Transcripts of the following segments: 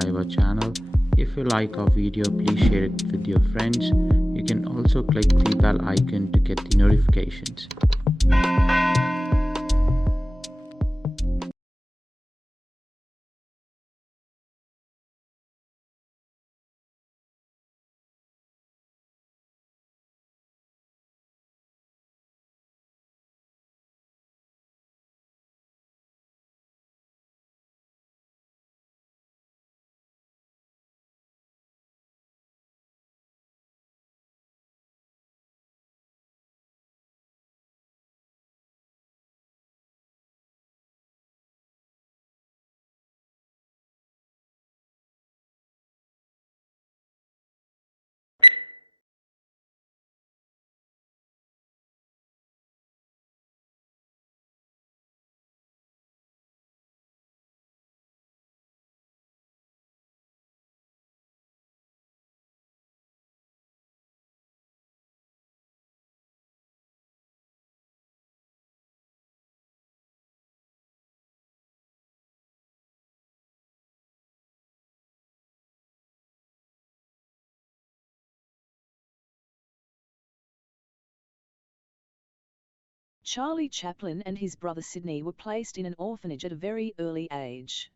subscribe our channel. If you like our video, please share it with your friends. You can also click the bell icon to get the notifications. Charlie Chaplin and his brother Sidney were placed in an orphanage at a very early age.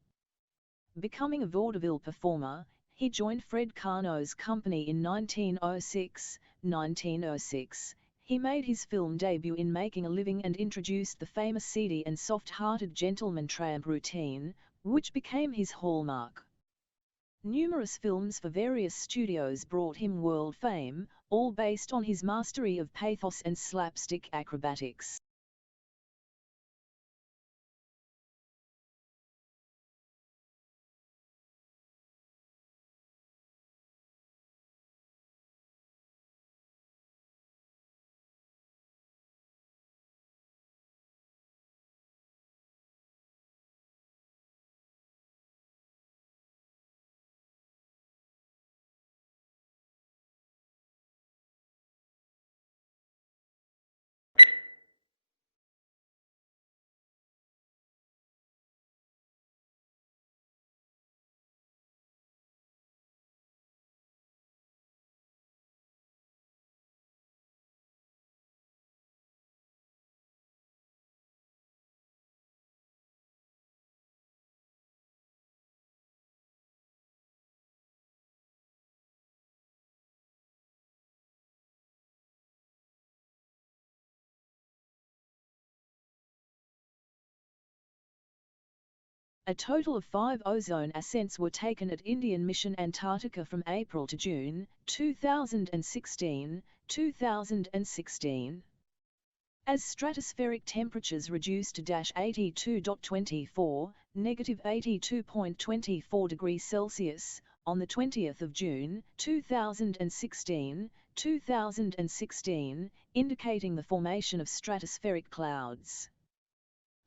Becoming a vaudeville performer, he joined Fred Karno's company in 1906. He made his film debut in Making a Living and introduced the famous seedy and soft-hearted gentleman tramp routine, which became his hallmark. Numerous films for various studios brought him world fame, all based on his mastery of pathos and slapstick acrobatics. A total of 5 ozone ascents were taken at Indian Mission Antarctica from April to June 2016. As stratospheric temperatures reduced to -82.24, -82.24 degrees Celsius, on the 20th of June 2016, indicating the formation of stratospheric clouds.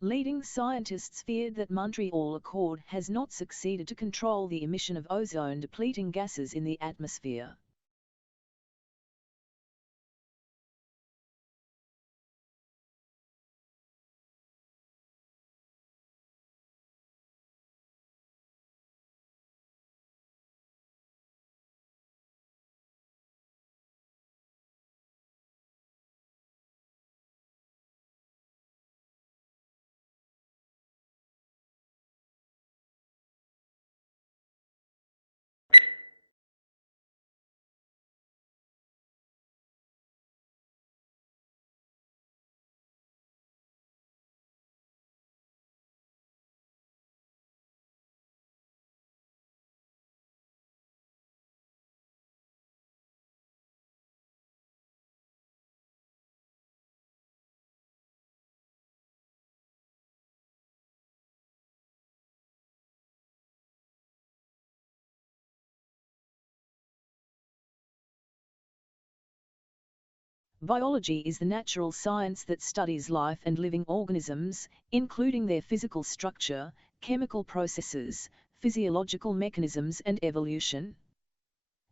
Leading scientists feared that Montreal Accord has not succeeded to control the emission of ozone-depleting gases in the atmosphere. Biology is the natural science that studies life and living organisms, including their physical structure, chemical processes, physiological mechanisms and evolution.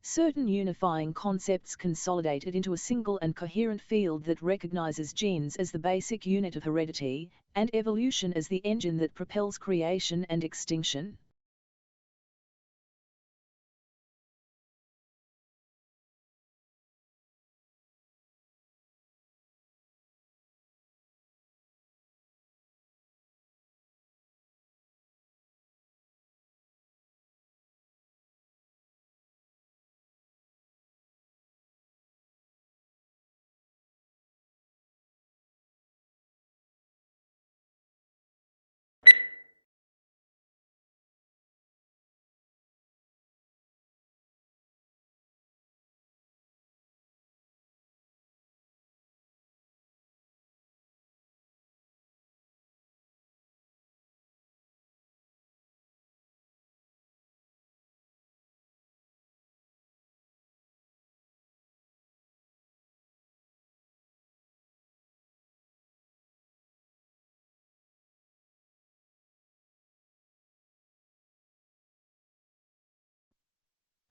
Certain unifying concepts consolidated into a single and coherent field that recognizes genes as the basic unit of heredity, and evolution as the engine that propels creation and extinction.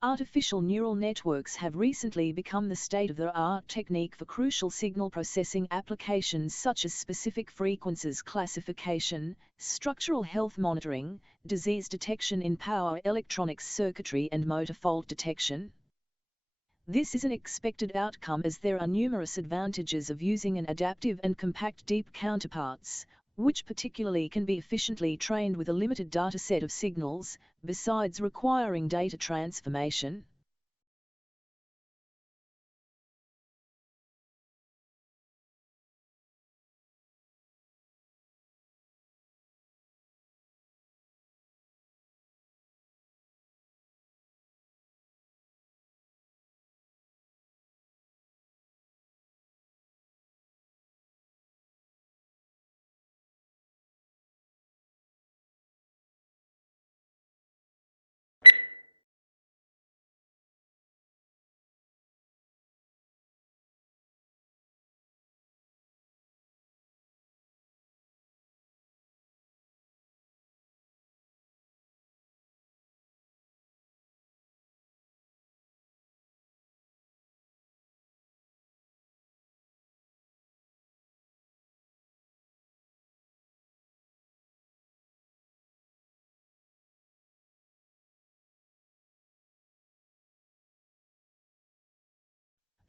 Artificial neural networks have recently become the state-of-the-art technique for crucial signal processing applications such as specific frequencies classification, structural health monitoring, disease detection in power electronics circuitry and motor fault detection. This is an expected outcome as there are numerous advantages of using an adaptive and compact deep counterparts, which particularly can be efficiently trained with a limited dataset of signals, besides requiring data transformation.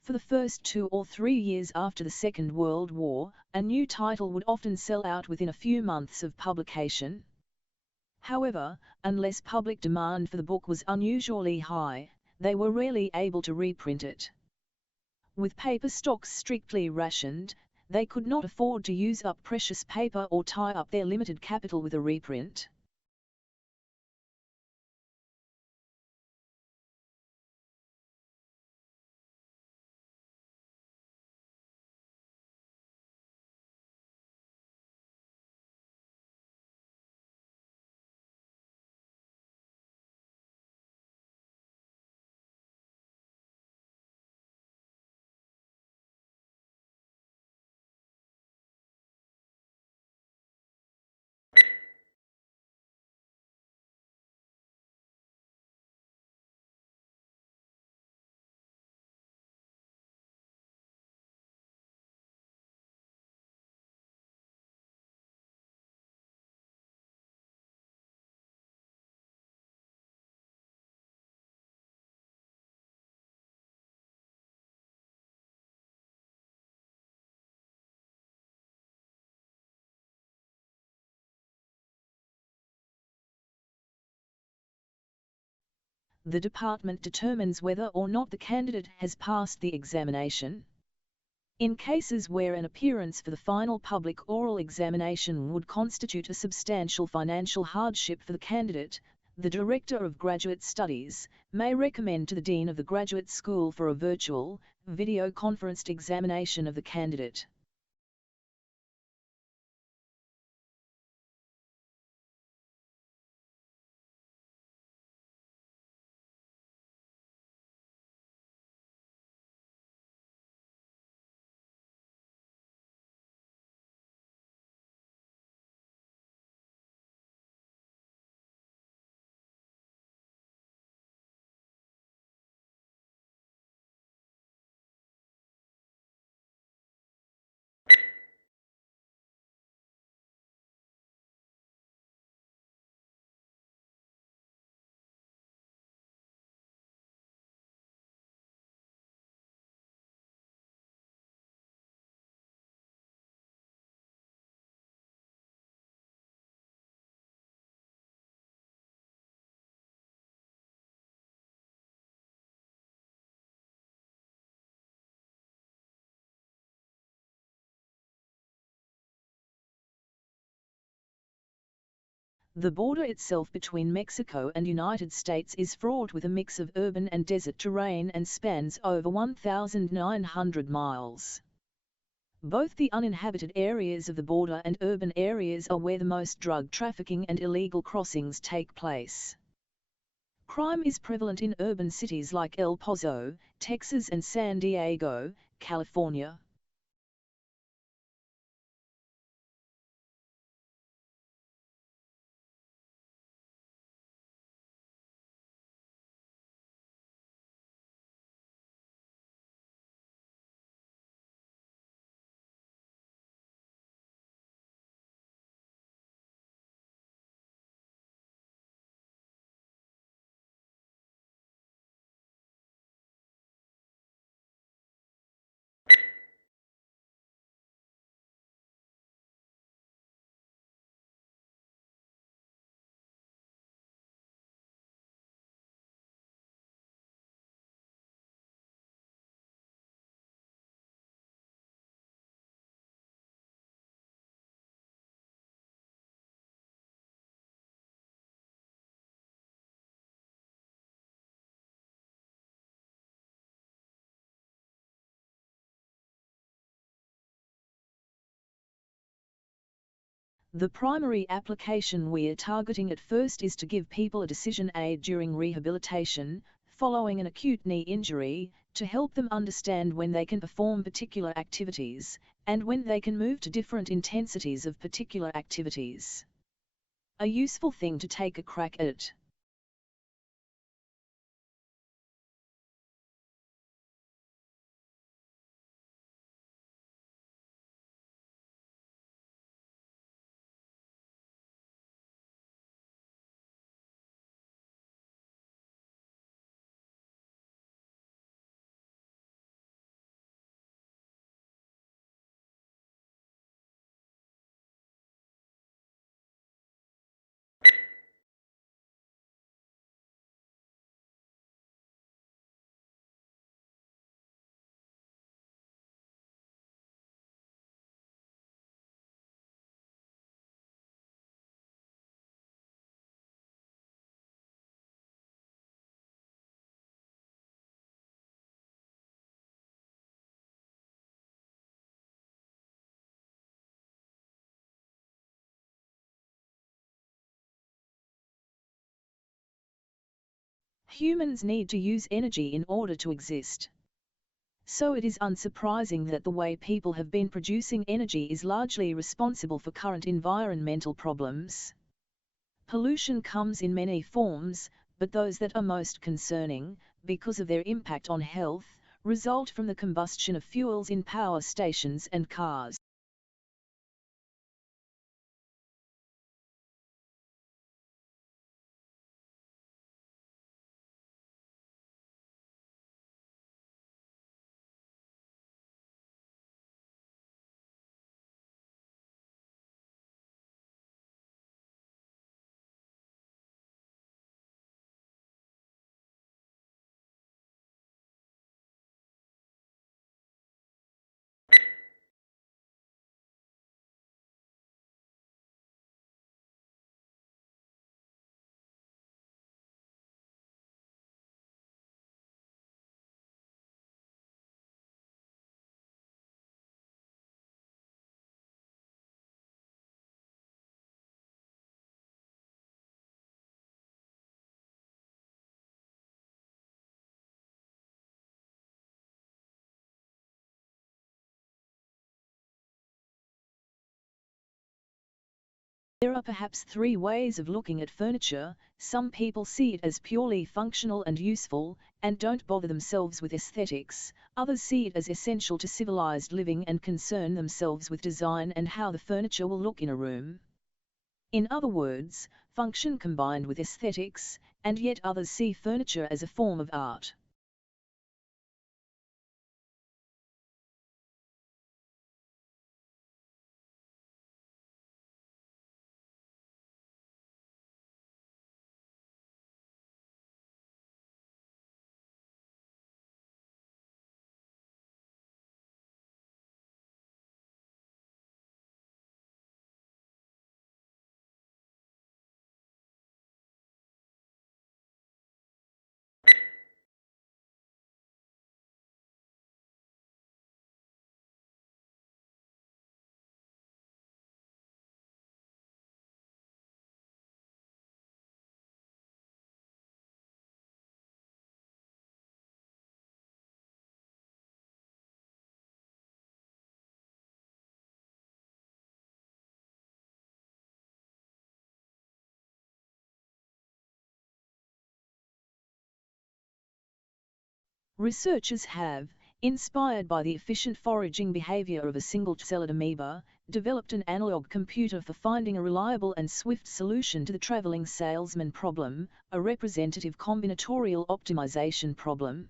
For the first 2 or 3 years after the Second World War, a new title would often sell out within a few months of publication. However, unless public demand for the book was unusually high, they were rarely able to reprint it. With paper stocks strictly rationed, they could not afford to use up precious paper or tie up their limited capital with a reprint. The department determines whether or not the candidate has passed the examination. In cases where an appearance for the final public oral examination would constitute a substantial financial hardship for the candidate, the Director of Graduate Studies may recommend to the Dean of the Graduate School for a virtual, video conferenced examination of the candidate. The border itself between Mexico and United States is fraught with a mix of urban and desert terrain and spans over 1,900 miles. Both the uninhabited areas of the border and urban areas are where the most drug trafficking and illegal crossings take place. Crime is prevalent in urban cities like El Paso, Texas and San Diego, California. The primary application we are targeting at first is to give people a decision aid during rehabilitation, following an acute knee injury, to help them understand when they can perform particular activities, and when they can move to different intensities of particular activities. A useful thing to take a crack at. Humans need to use energy in order to exist. So it is unsurprising that the way people have been producing energy is largely responsible for current environmental problems. Pollution comes in many forms, but those that are most concerning, because of their impact on health, result from the combustion of fuels in power stations and cars. There are perhaps three ways of looking at furniture. Some people see it as purely functional and useful, and don't bother themselves with aesthetics. Others see it as essential to civilized living and concern themselves with design and how the furniture will look in a room. In other words, function combined with aesthetics, and yet others see furniture as a form of art. Researchers have, inspired by the efficient foraging behavior of a single-celled amoeba, developed an analog computer for finding a reliable and swift solution to the traveling salesman problem, a representative combinatorial optimization problem.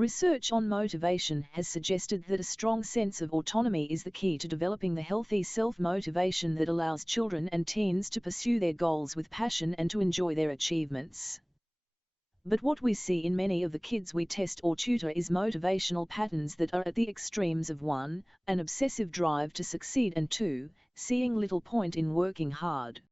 Research on motivation has suggested that a strong sense of autonomy is the key to developing the healthy self-motivation that allows children and teens to pursue their goals with passion and to enjoy their achievements. But what we see in many of the kids we test or tutor is motivational patterns that are at the extremes of 1, an obsessive drive to succeed, and 2, seeing little point in working hard.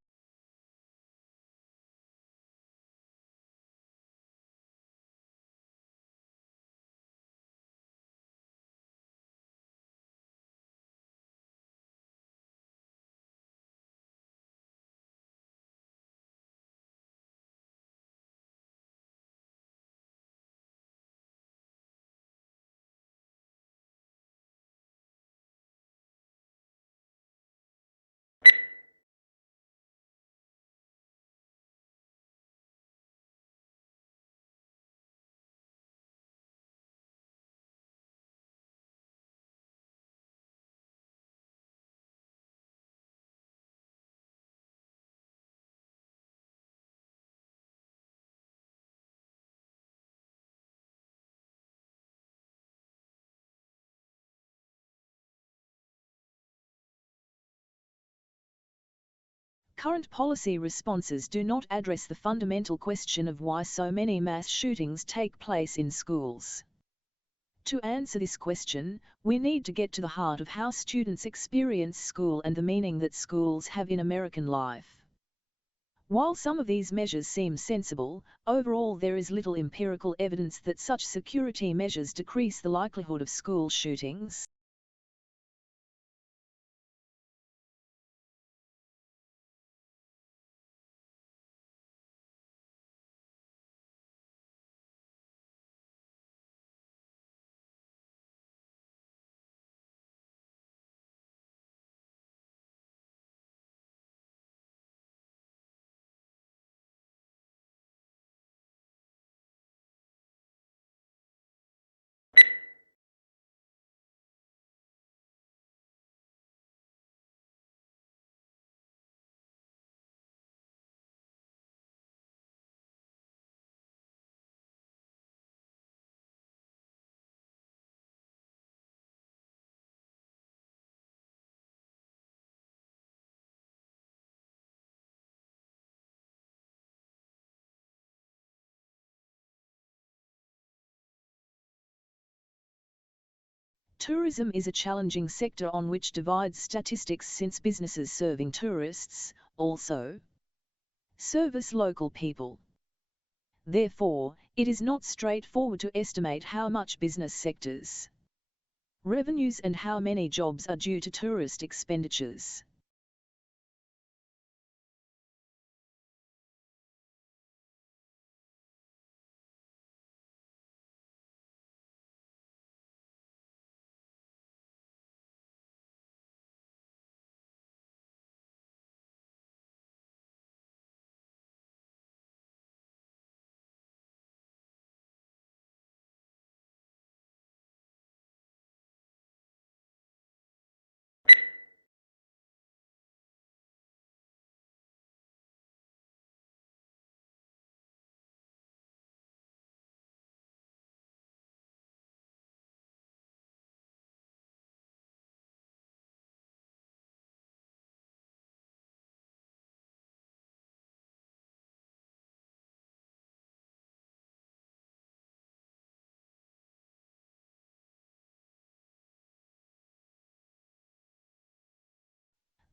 Current policy responses do not address the fundamental question of why so many mass shootings take place in schools. To answer this question, we need to get to the heart of how students experience school and the meaning that schools have in American life. While some of these measures seem sensible, overall there is little empirical evidence that such security measures decrease the likelihood of school shootings. Tourism is a challenging sector on which divides statistics, since businesses serving tourists also service local people. Therefore, it is not straightforward to estimate how much business sectors' revenues and how many jobs are due to tourist expenditures.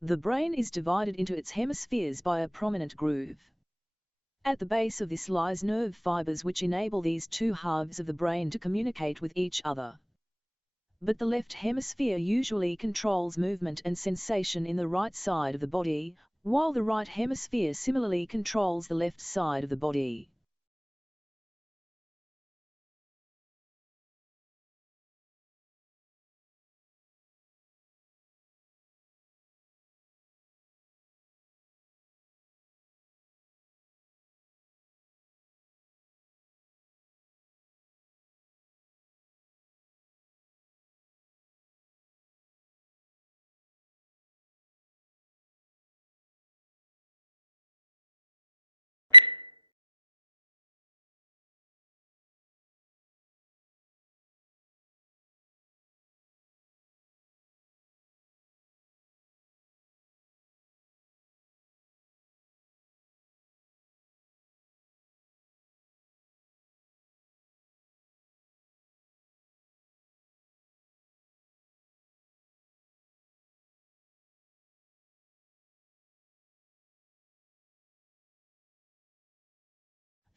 The brain is divided into its hemispheres by a prominent groove. At the base of this lies nerve fibers which enable these two halves of the brain to communicate with each other. But the left hemisphere usually controls movement and sensation in the right side of the body, while the right hemisphere similarly controls the left side of the body.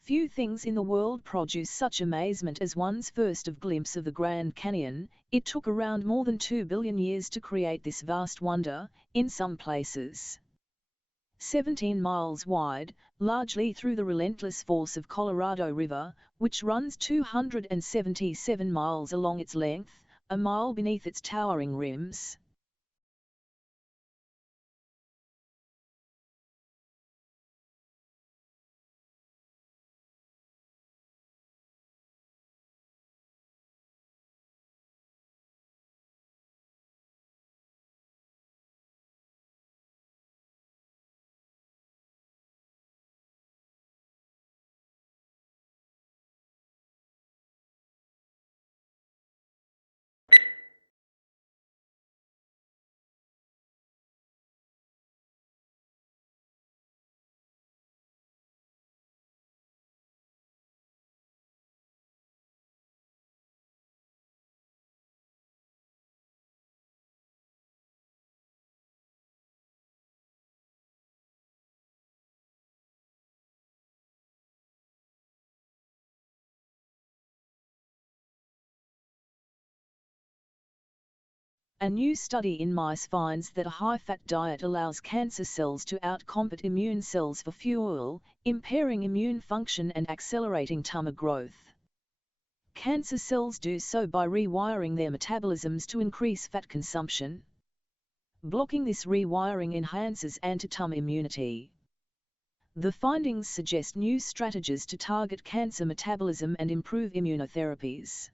Few things in the world produce such amazement as one's first glimpse of the Grand Canyon. It took around more than 2 billion years to create this vast wonder, in some places 17 miles wide, largely through the relentless force of Colorado River, which runs 277 miles along its length, a mile beneath its towering rims. A new study in mice finds that a high-fat diet allows cancer cells to outcompete immune cells for fuel, impairing immune function and accelerating tumor growth. Cancer cells do so by rewiring their metabolisms to increase fat consumption. Blocking this rewiring enhances anti-tumor immunity. The findings suggest new strategies to target cancer metabolism and improve immunotherapies.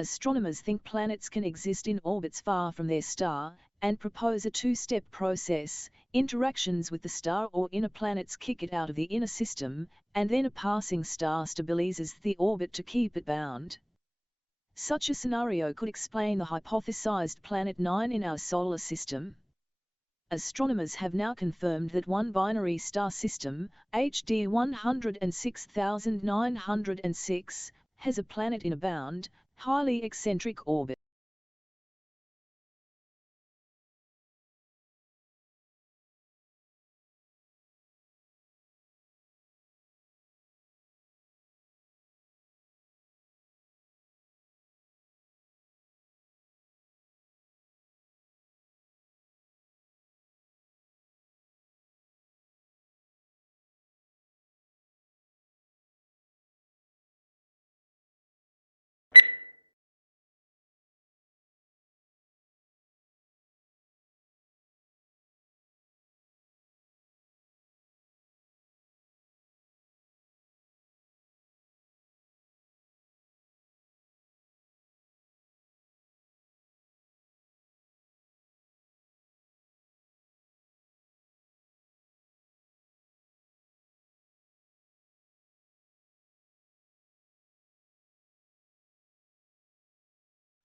Astronomers think planets can exist in orbits far from their star, and propose a two-step process. Interactions with the star or inner planets kick it out of the inner system, and then a passing star stabilizes the orbit to keep it bound. Such a scenario could explain the hypothesized Planet 9 in our solar system. Astronomers have now confirmed that one binary star system, HD 106906, has a planet in a bound, highly eccentric orbit.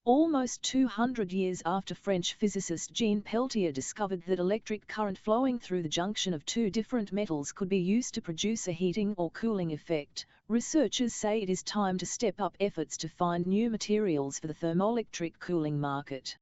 Almost 200 years after French physicist Jean Peltier discovered that electric current flowing through the junction of two different metals could be used to produce a heating or cooling effect, researchers say it is time to step up efforts to find new materials for the thermoelectric cooling market.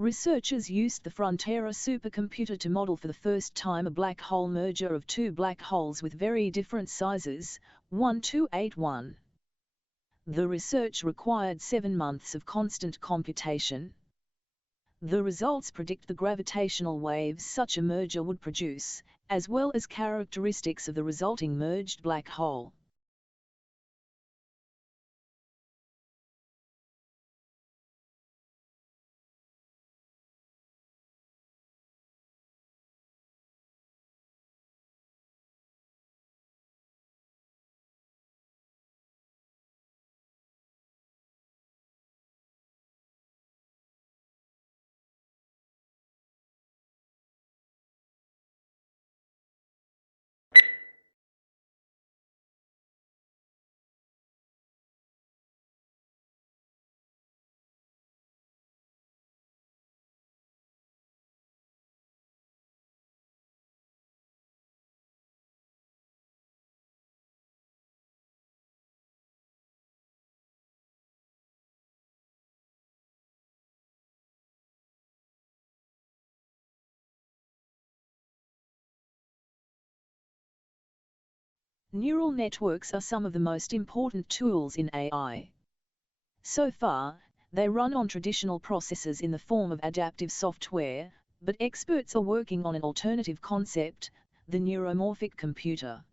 Researchers used the Frontera supercomputer to model for the first time a black hole merger of two black holes with very different sizes, 1281. The research required 7 months of constant computation. The results predict the gravitational waves such a merger would produce, as well as characteristics of the resulting merged black hole. Neural networks are some of the most important tools in AI. So far, they run on traditional processors in the form of adaptive software, but experts are working on an alternative concept, the neuromorphic computer.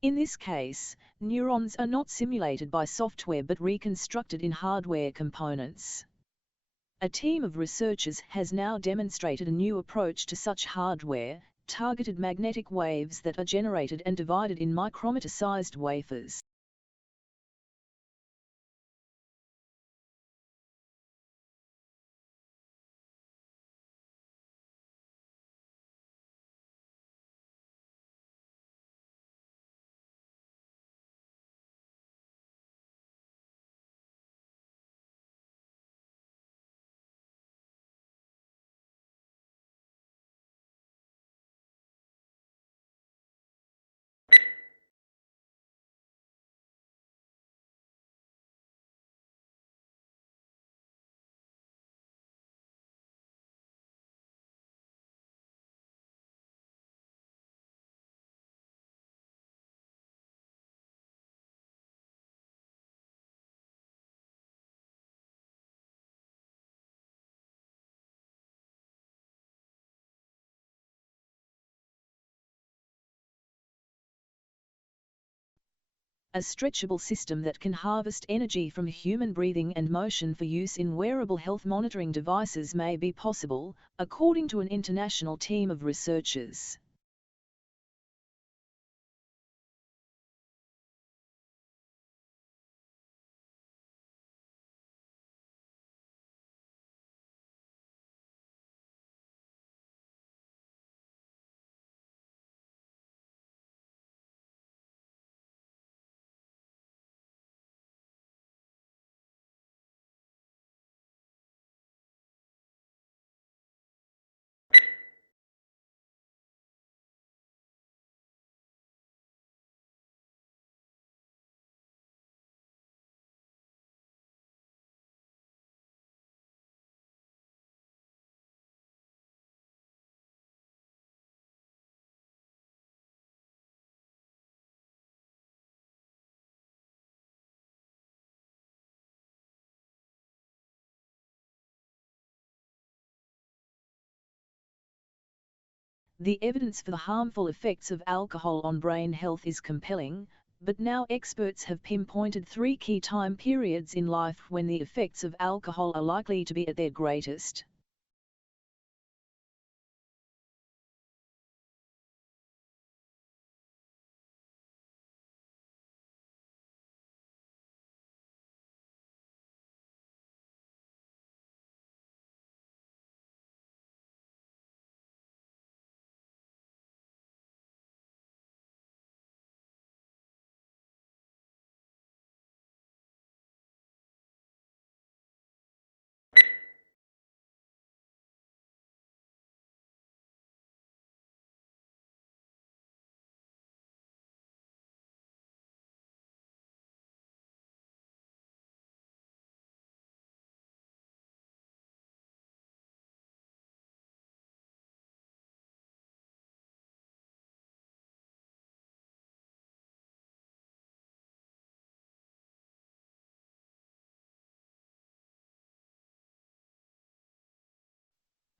In this case, neurons are not simulated by software but reconstructed in hardware components. A team of researchers has now demonstrated a new approach to such hardware, targeted magnetic waves that are generated and divided in micrometer-sized wafers. A stretchable system that can harvest energy from human breathing and motion for use in wearable health monitoring devices may be possible, according to an international team of researchers. The evidence for the harmful effects of alcohol on brain health is compelling, but now experts have pinpointed 3 key time periods in life when the effects of alcohol are likely to be at their greatest.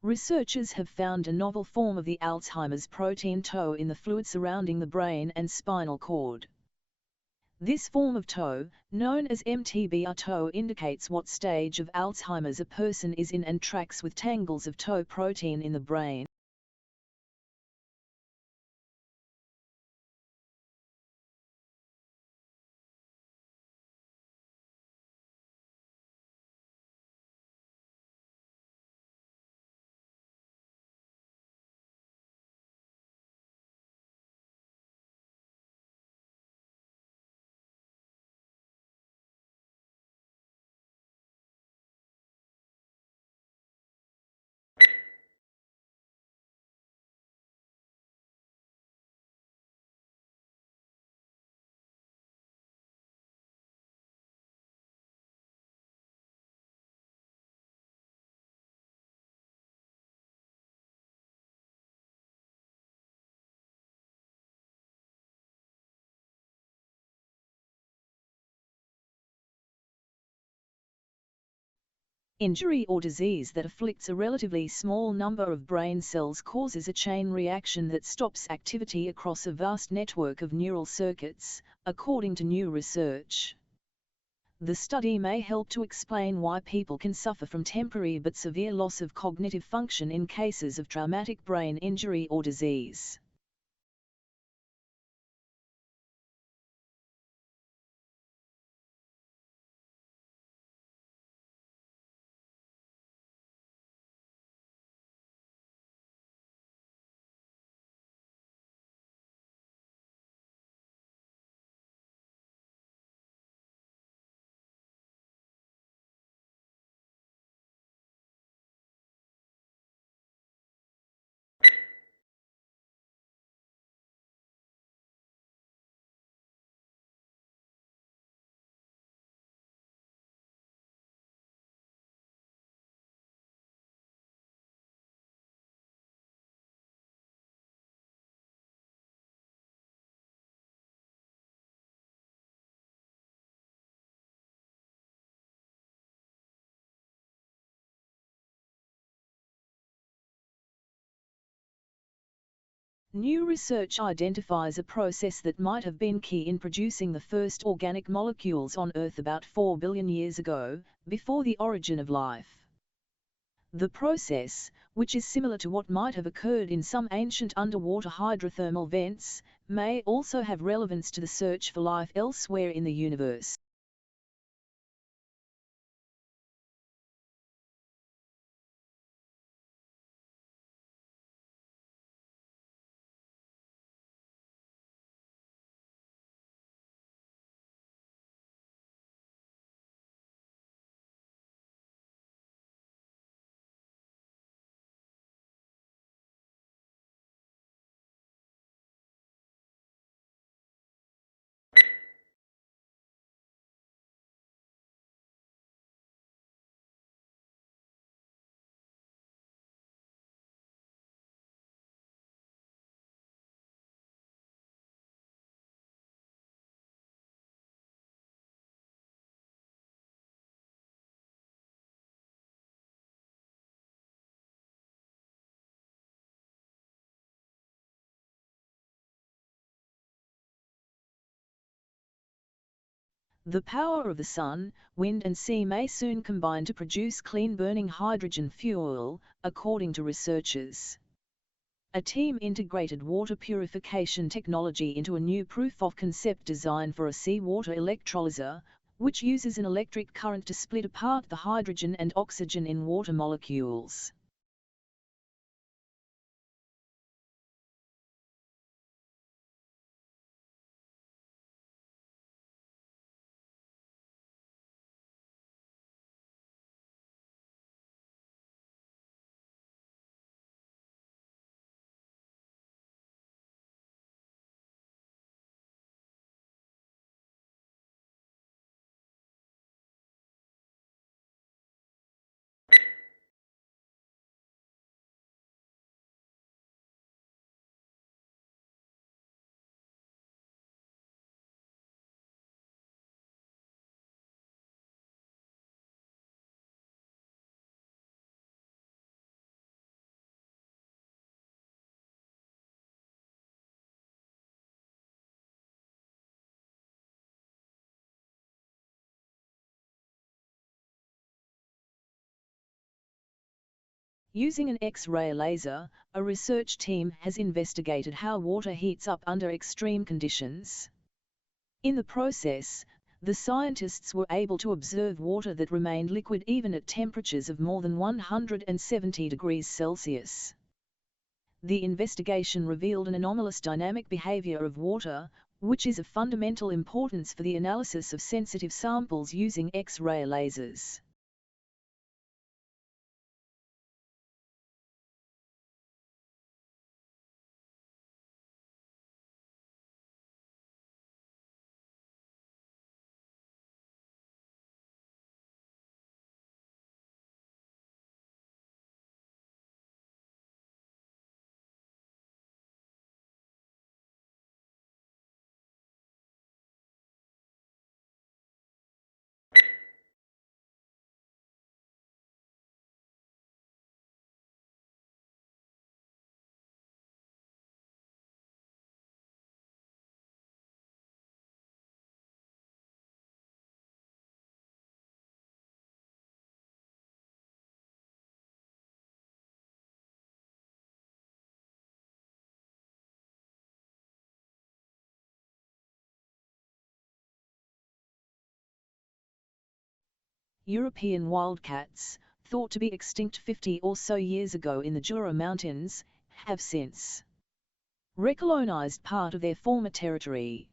Researchers have found a novel form of the Alzheimer's protein tau in the fluid surrounding the brain and spinal cord. This form of tau, known as MTBR tau, indicates what stage of Alzheimer's a person is in and tracks with tangles of tau protein in the brain. Injury or disease that afflicts a relatively small number of brain cells causes a chain reaction that stops activity across a vast network of neural circuits, according to new research. The study may help to explain why people can suffer from temporary but severe loss of cognitive function in cases of traumatic brain injury or disease. New research identifies a process that might have been key in producing the first organic molecules on Earth about 4 billion years ago, before the origin of life. The process, which is similar to what might have occurred in some ancient underwater hydrothermal vents, may also have relevance to the search for life elsewhere in the universe. The power of the sun, wind and sea may soon combine to produce clean-burning hydrogen fuel, according to researchers. A team integrated water purification technology into a new proof-of-concept design for a seawater electrolyzer, which uses an electric current to split apart the hydrogen and oxygen in water molecules. Using an X-ray laser, a research team has investigated how water heats up under extreme conditions. In the process, the scientists were able to observe water that remained liquid even at temperatures of more than 170 degrees Celsius. The investigation revealed an anomalous dynamic behavior of water, which is of fundamental importance for the analysis of sensitive samples using X-ray lasers. European wildcats, thought to be extinct 50 or so years ago in the Jura Mountains, have since recolonized part of their former territory.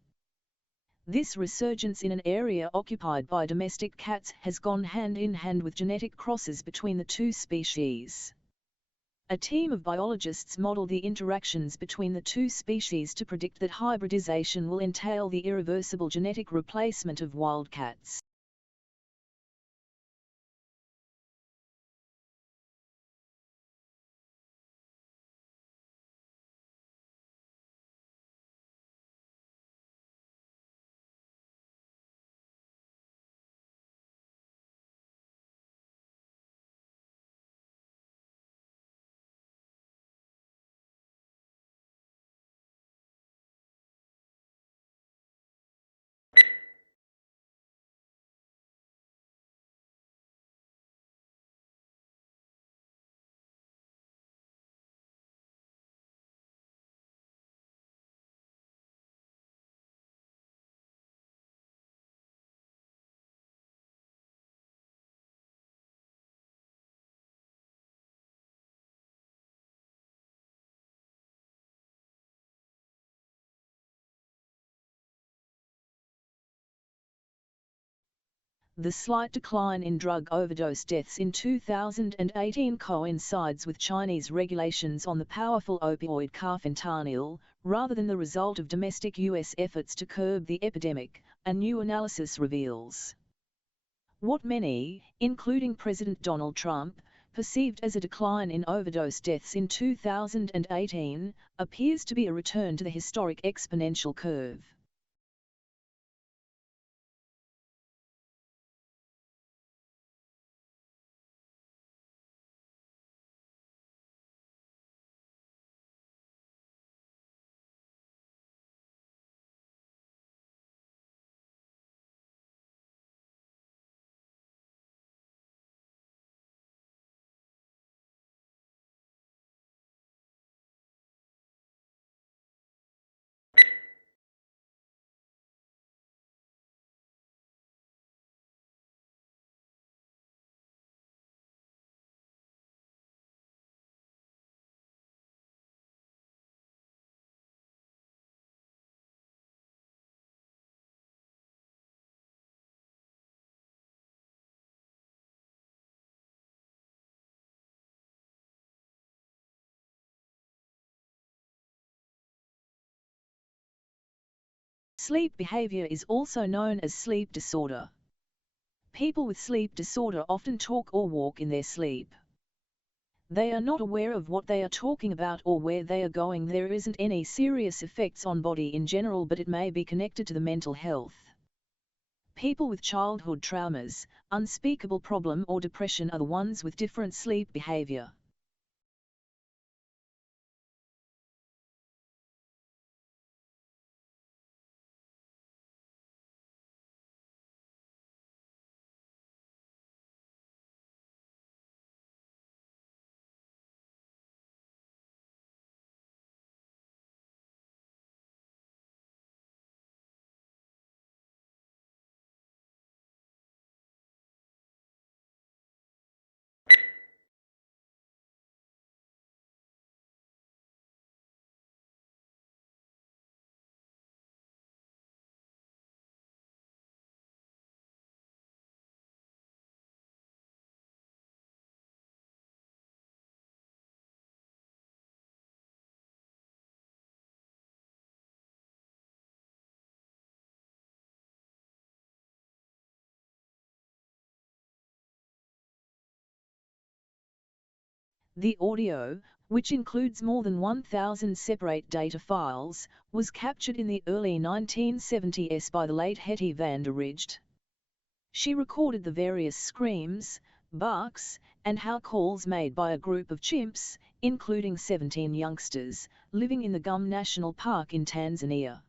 This resurgence in an area occupied by domestic cats has gone hand in hand with genetic crosses between the two species. A team of biologists modeled the interactions between the two species to predict that hybridization will entail the irreversible genetic replacement of wildcats. The slight decline in drug overdose deaths in 2018 coincides with Chinese regulations on the powerful opioid fentanyl, rather than the result of domestic U.S. efforts to curb the epidemic, a new analysis reveals. What many, including President Donald Trump, perceived as a decline in overdose deaths in 2018, appears to be a return to the historic exponential curve. Sleep behavior is also known as sleep disorder. People with sleep disorder often talk or walk in their sleep. They are not aware of what they are talking about or where they are going. There isn't any serious effects on body in general, but it may be connected to the mental health. People with childhood traumas, unspeakable problem or depression are the ones with different sleep behavior. The audio, which includes more than 1,000 separate data files, was captured in the early 1970s by the late Hetty van der Ridge. She recorded the various screams, barks, and howl calls made by a group of chimps, including 17 youngsters, living in the 𝗏𝗏 National Park in Tanzania.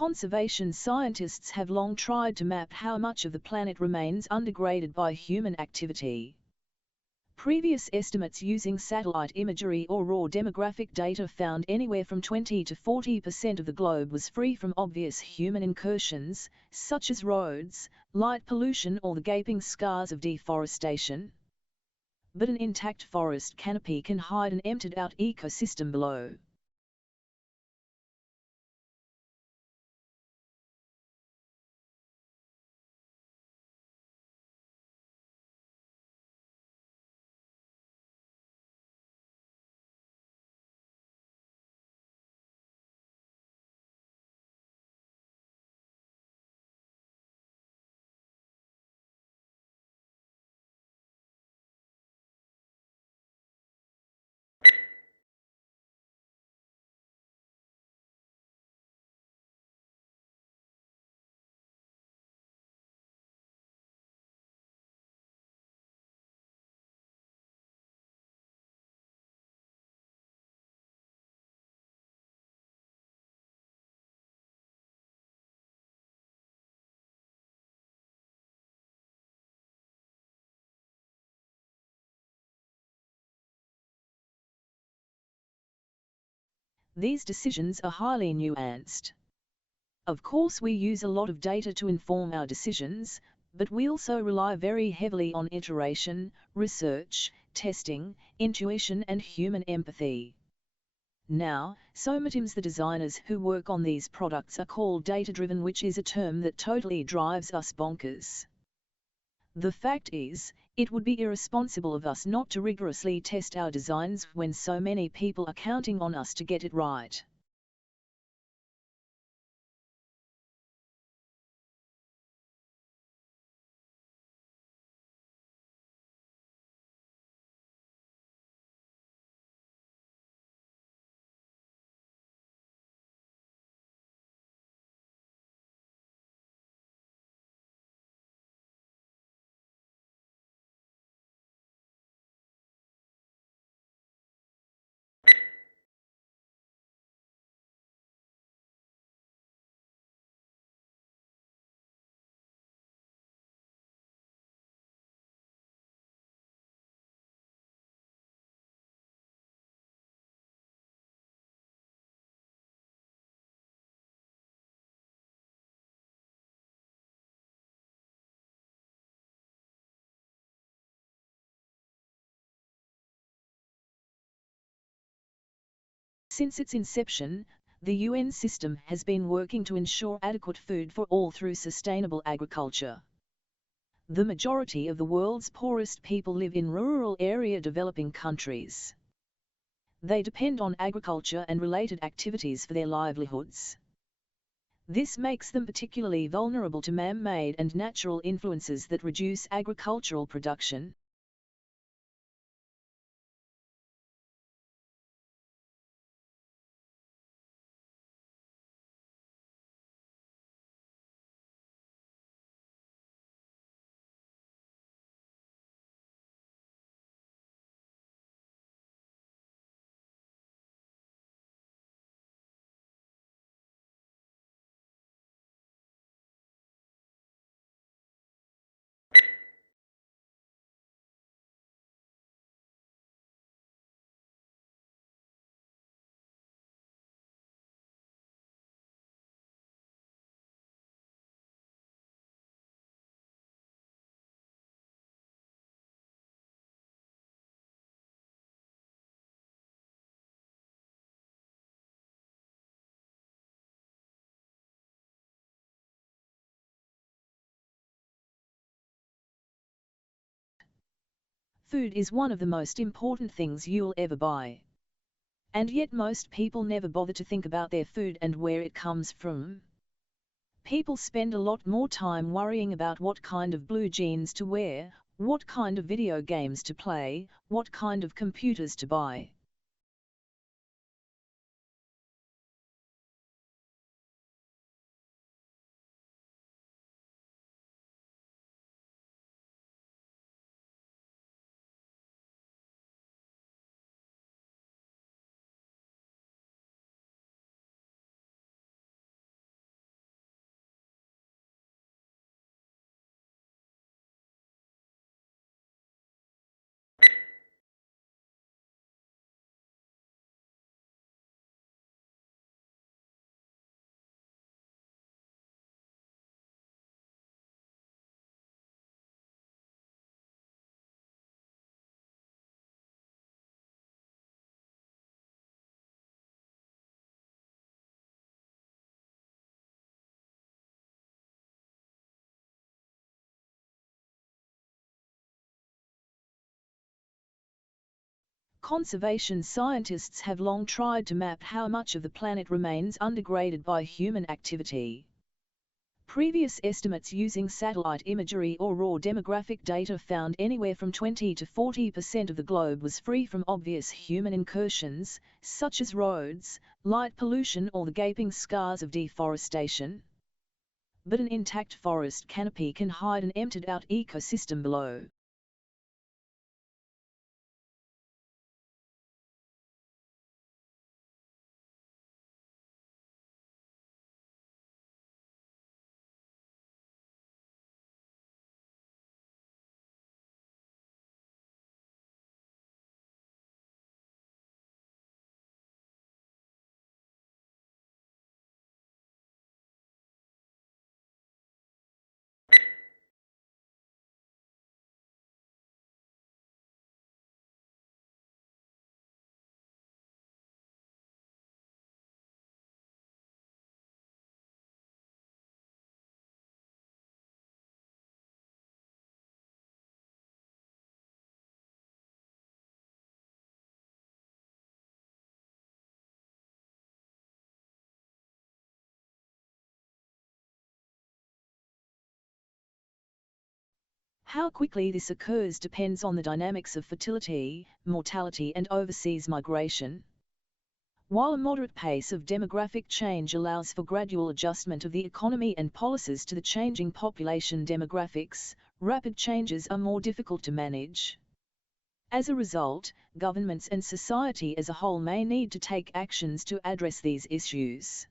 Conservation scientists have long tried to map how much of the planet remains undegraded by human activity. Previous estimates using satellite imagery or raw demographic data found anywhere from 20 to 40% of the globe was free from obvious human incursions, such as roads, light pollution or the gaping scars of deforestation. But an intact forest canopy can hide an emptied-out ecosystem below. These decisions are highly nuanced. Of course, we use a lot of data to inform our decisions, but we also rely very heavily on iteration, research, testing, intuition and human empathy. Now, sometimes the designers who work on these products are called data-driven, which is a term that totally drives us bonkers. The fact is, it would be irresponsible of us not to rigorously test our designs when so many people are counting on us to get it right. Since its inception, the UN system has been working to ensure adequate food for all through sustainable agriculture. The majority of the world's poorest people live in rural area developing countries. They depend on agriculture and related activities for their livelihoods. This makes them particularly vulnerable to man-made and natural influences that reduce agricultural production. Food is one of the most important things you'll ever buy. And yet most people never bother to think about their food and where it comes from. People spend a lot more time worrying about what kind of blue jeans to wear, what kind of video games to play, what kind of computers to buy. Conservation scientists have long tried to map how much of the planet remains undegraded by human activity. Previous estimates using satellite imagery or raw demographic data found anywhere from 20 to 40% of the globe was free from obvious human incursions, such as roads, light pollution or the gaping scars of deforestation. But an intact forest canopy can hide an emptied-out ecosystem below. How quickly this occurs depends on the dynamics of fertility, mortality and overseas migration. While a moderate pace of demographic change allows for gradual adjustment of the economy and policies to the changing population demographics, rapid changes are more difficult to manage. As a result, governments and society as a whole may need to take actions to address these issues.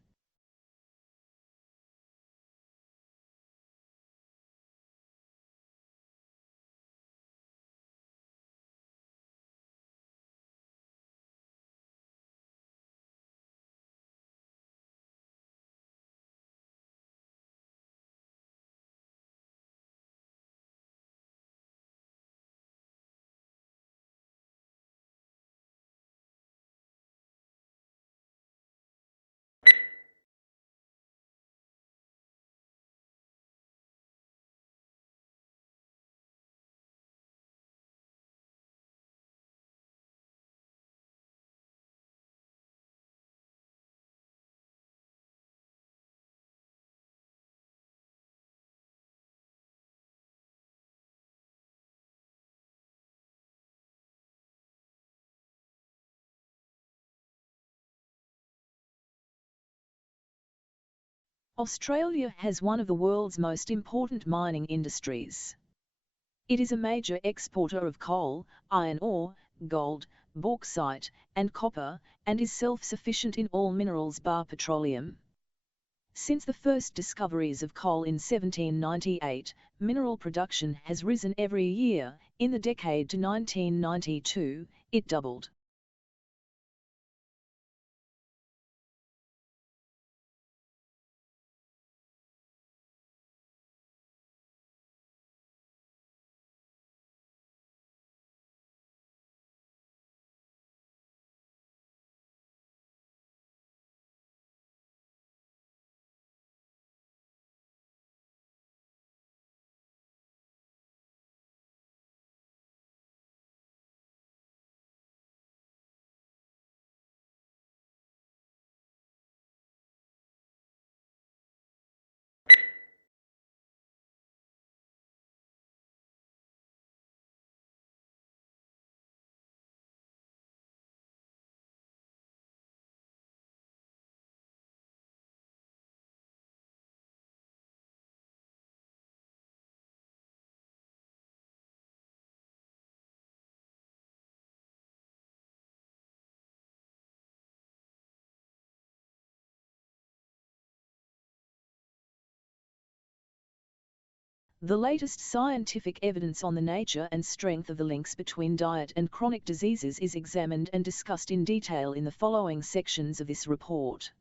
Australia has one of the world's most important mining industries. It is a major exporter of coal, iron ore, gold, bauxite, and copper, and is self-sufficient in all minerals bar petroleum. Since the first discoveries of coal in 1798, mineral production has risen every year. In the decade to 1992, it doubled. The latest scientific evidence on the nature and strength of the links between diet and chronic diseases is examined and discussed in detail in the following sections of this report.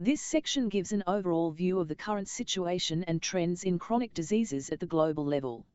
This section gives an overall view of the current situation and trends in chronic diseases at the global level.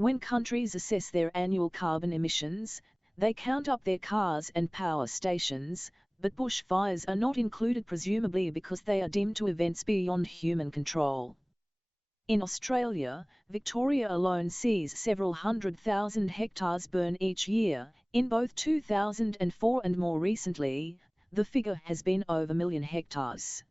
When countries assess their annual carbon emissions, they count up their cars and power stations, but bushfires are not included, presumably because they are deemed to events beyond human control. In Australia, Victoria alone sees several 100,000 hectares burn each year. In both 2004 and more recently, the figure has been over 1 million hectares.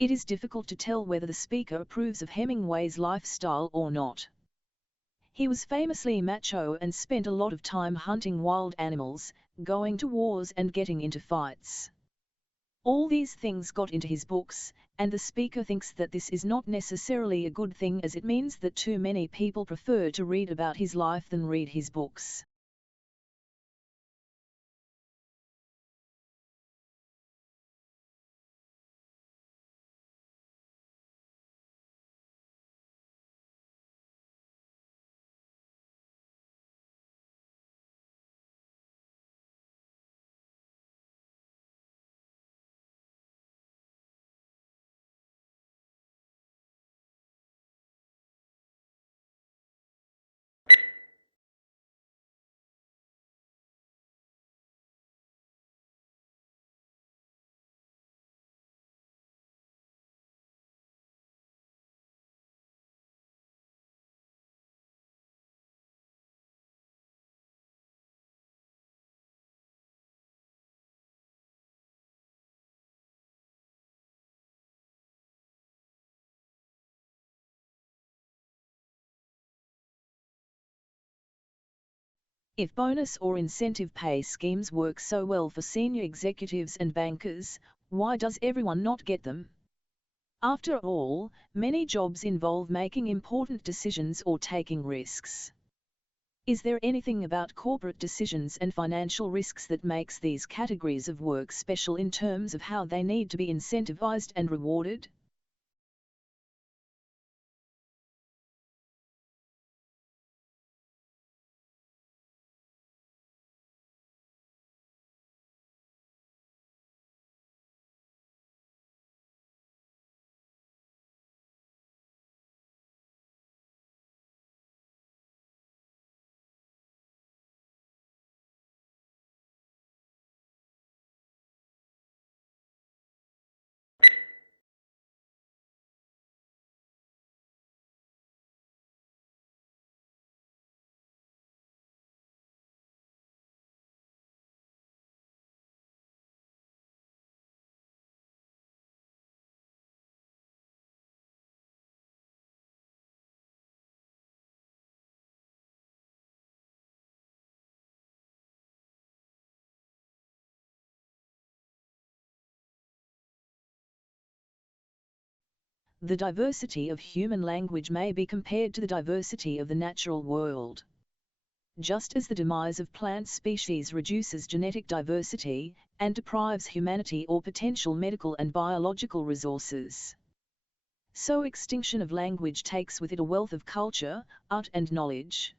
It is difficult to tell whether the speaker approves of Hemingway's lifestyle or not. He was famously macho and spent a lot of time hunting wild animals, going to wars and getting into fights. All these things got into his books, and the speaker thinks that this is not necessarily a good thing, as it means that too many people prefer to read about his life than read his books. If bonus or incentive pay schemes work so well for senior executives and bankers, why does everyone not get them? After all, many jobs involve making important decisions or taking risks. Is there anything about corporate decisions and financial risks that makes these categories of work special in terms of how they need to be incentivized and rewarded? The diversity of human language may be compared to the diversity of the natural world. Just as the demise of plant species reduces genetic diversity, and deprives humanity or potential medical and biological resources, so extinction of language takes with it a wealth of culture, art and knowledge.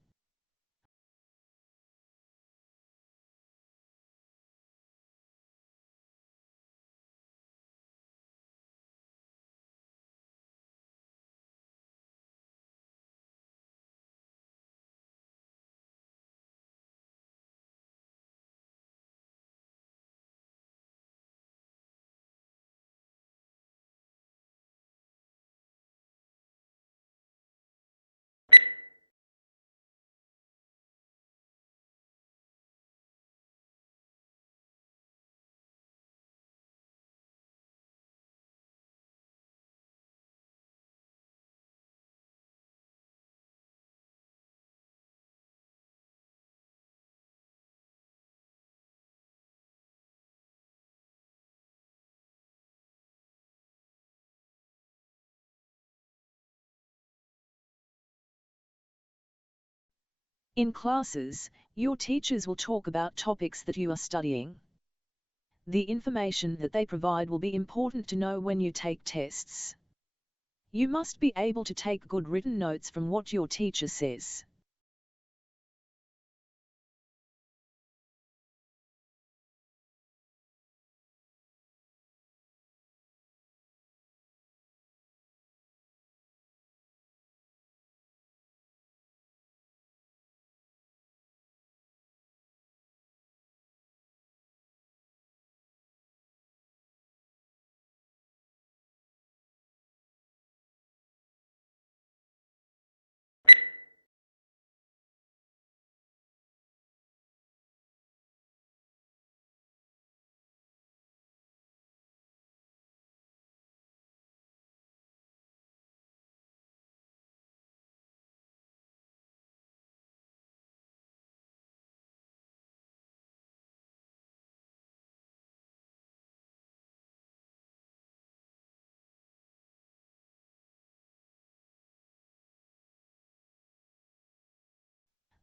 In classes, your teachers will talk about topics that you are studying. The information that they provide will be important to know when you take tests. You must be able to take good written notes from what your teacher says.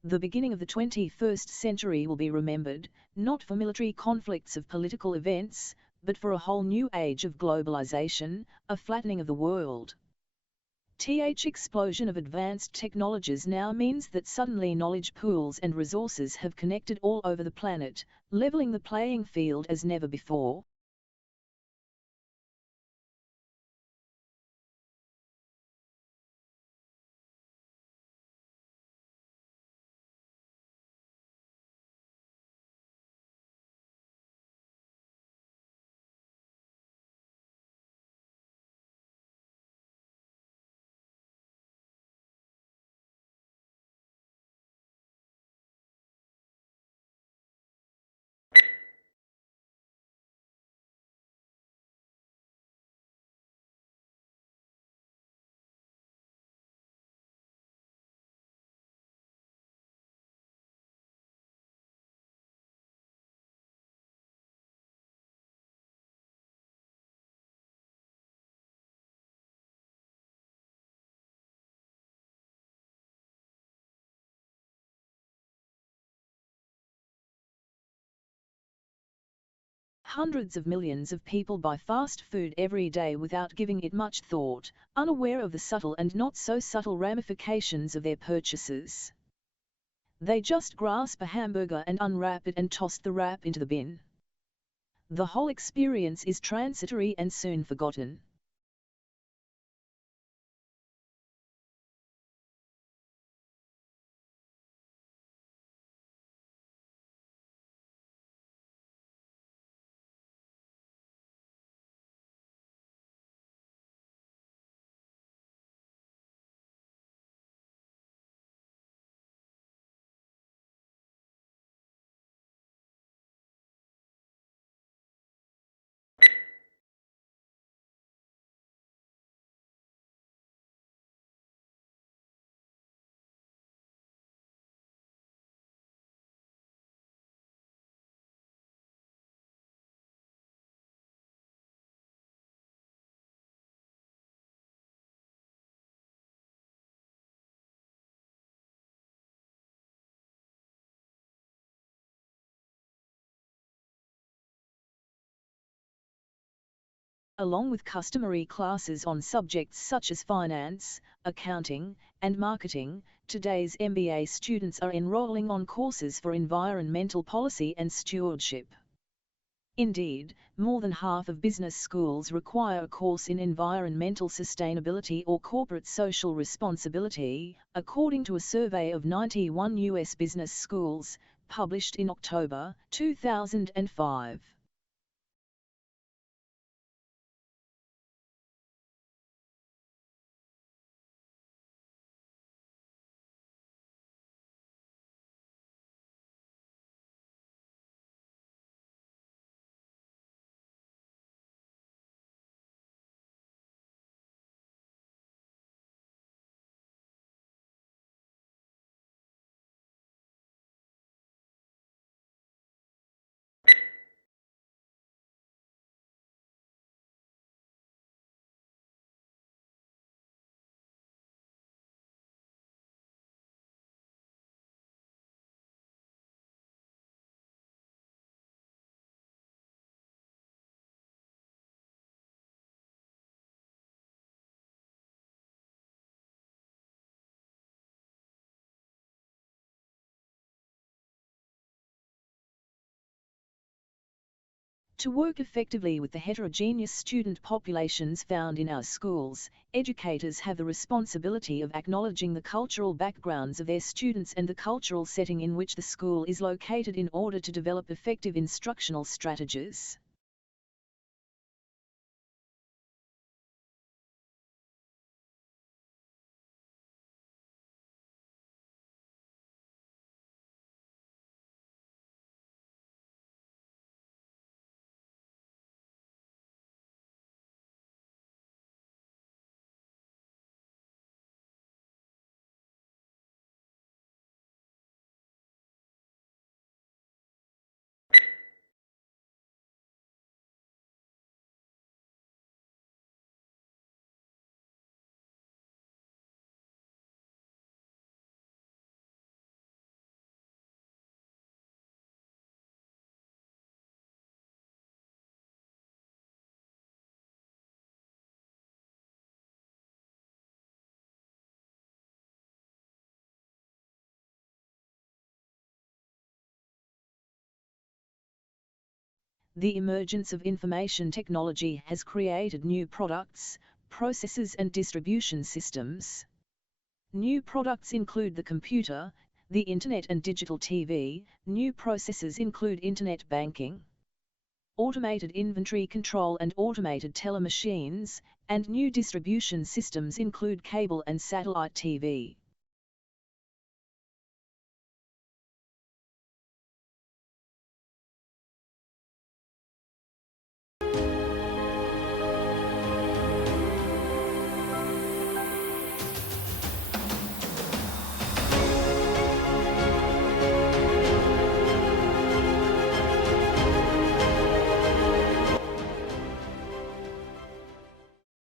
The beginning of the 21st century will be remembered, not for military conflicts of political events, but for a whole new age of globalization, a flattening of the world. The explosion of advanced technologies now means that suddenly knowledge pools and resources have connected all over the planet, leveling the playing field as never before. Hundreds of millions of people buy fast food every day without giving it much thought, unaware of the subtle and not so subtle ramifications of their purchases. They just grasp a hamburger and unwrap it and toss the wrap into the bin. The whole experience is transitory and soon forgotten. Along with customary classes on subjects such as finance, accounting, and marketing, today's MBA students are enrolling on courses for environmental policy and stewardship. Indeed, more than half of business schools require a course in environmental sustainability or corporate social responsibility, according to a survey of 91 U.S. business schools, published in October 2005. To work effectively with the heterogeneous student populations found in our schools, educators have the responsibility of acknowledging the cultural backgrounds of their students and the cultural setting in which the school is located in order to develop effective instructional strategies. The emergence of information technology has created new products, processes and distribution systems. New products include the computer, the Internet and digital TV. New processes include Internet banking, automated inventory control and automated teller machines, and new distribution systems include cable and satellite TV.